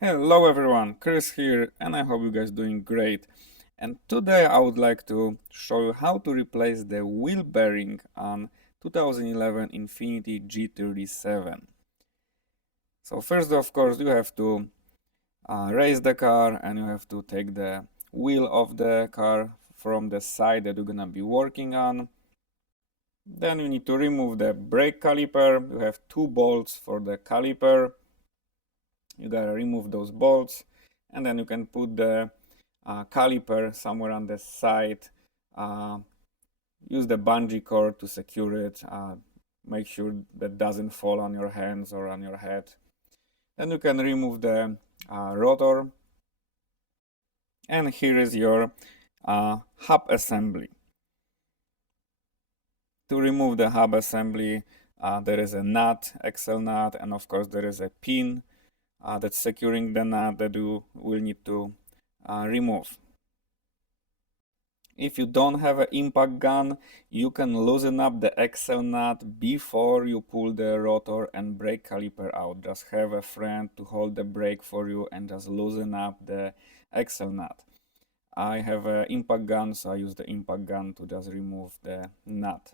Hello everyone, Chris here, and I hope you guys doing great. And today I would like to show you how to replace the wheel bearing on 2011 Infiniti G37. So first, of course, you have to raise the car and you have to take the wheel of the car from the side that you're gonna be working on. Then you need to remove the brake caliper. You have two bolts for the caliper. You gotta remove those bolts, and then you can put the caliper somewhere on the side. Use the bungee cord to secure it. Make sure that doesn't fall on your hands or on your head. Then you can remove the rotor, and here is your hub assembly. To remove the hub assembly, there is a nut, axle nut, and of course there is a pin that's securing the nut that you will need to remove. If you don't have an impact gun, you can loosen up the axle nut before you pull the rotor and brake caliper out. Just have a friend to hold the brake for you and just loosen up the axle nut. I have an impact gun, so I use the impact gun to just remove the nut.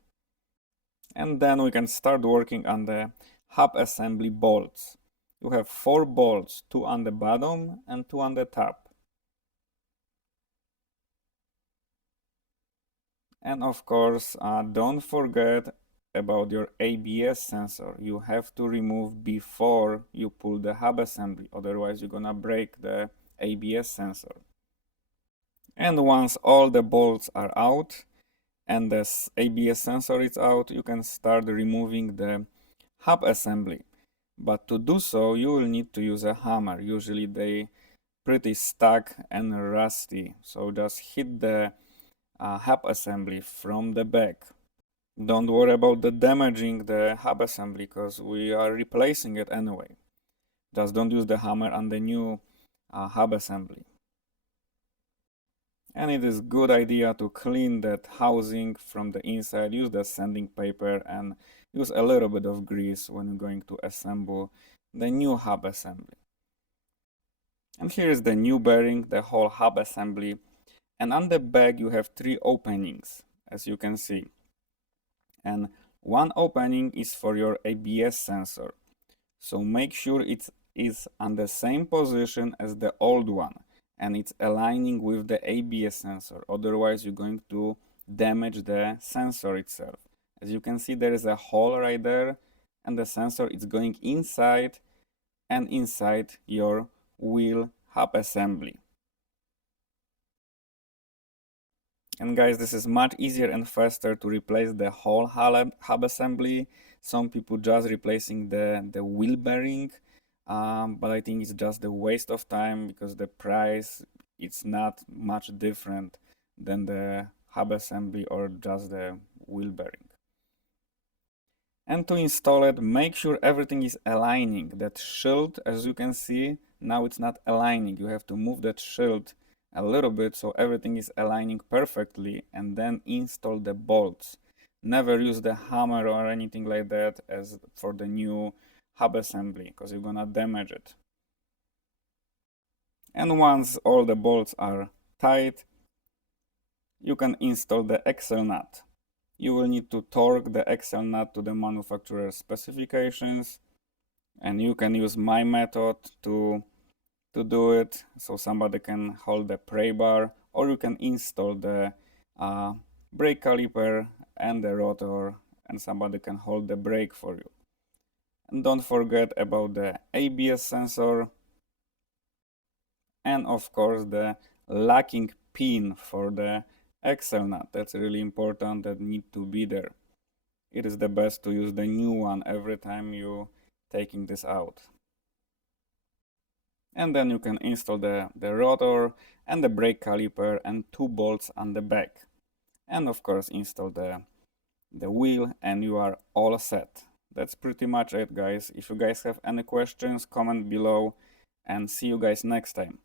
And then we can start working on the hub assembly bolts. You have 4 bolts, 2 on the bottom and 2 on the top. And of course, don't forget about your ABS sensor. You have to remove before you pull the hub assembly, otherwise you're gonna break the ABS sensor. And once all the bolts are out and the ABS sensor is out, you can start removing the hub assembly. But to do so, you will need to use a hammer. Usually they pretty stuck and rusty, so just hit the hub assembly from the back. Don't worry about the damaging the hub assembly because we are replacing it anyway. Just don't use the hammer on the new hub assembly. And it is good idea to clean that housing from the inside. Use the sanding paper and use a little bit of grease when you're going to assemble the new hub assembly. And here is the new bearing, the whole hub assembly. And on the back you have 3 openings, as you can see. And one opening is for your ABS sensor. So make sure it is on the same position as the old one and it's aligning with the ABS sensor. Otherwise you're going to damage the sensor itself. As you can see, there is a hole right there and the sensor is going inside and inside your wheel hub assembly. And guys, this is much easier and faster to replace the whole hub assembly. Some people just replacing the wheel bearing, but I think it's just a waste of time because the price it's not much different than the hub assembly or just the wheel bearing. And to install it, make sure everything is aligning. That shield, as you can see, now it's not aligning. You have to move that shield a little bit so everything is aligning perfectly and then install the bolts. Never use the hammer or anything like that as for the new hub assembly because you're gonna damage it. And once all the bolts are tight, you can install the axle nut. You will need to torque the axle nut to the manufacturer's specifications, and you can use my method to do it, so somebody can hold the pray bar, or you can install the brake caliper and the rotor and somebody can hold the brake for you. And don't forget about the ABS sensor and of course the locking pin for the axle nut. That's really important, that need to be there. It is the best to use the new one every time you taking this out. And then you can install the rotor and the brake caliper and 2 bolts on the back. And of course install the wheel and you are all set. That's pretty much it, guys. If you guys have any questions, comment below and see you guys next time.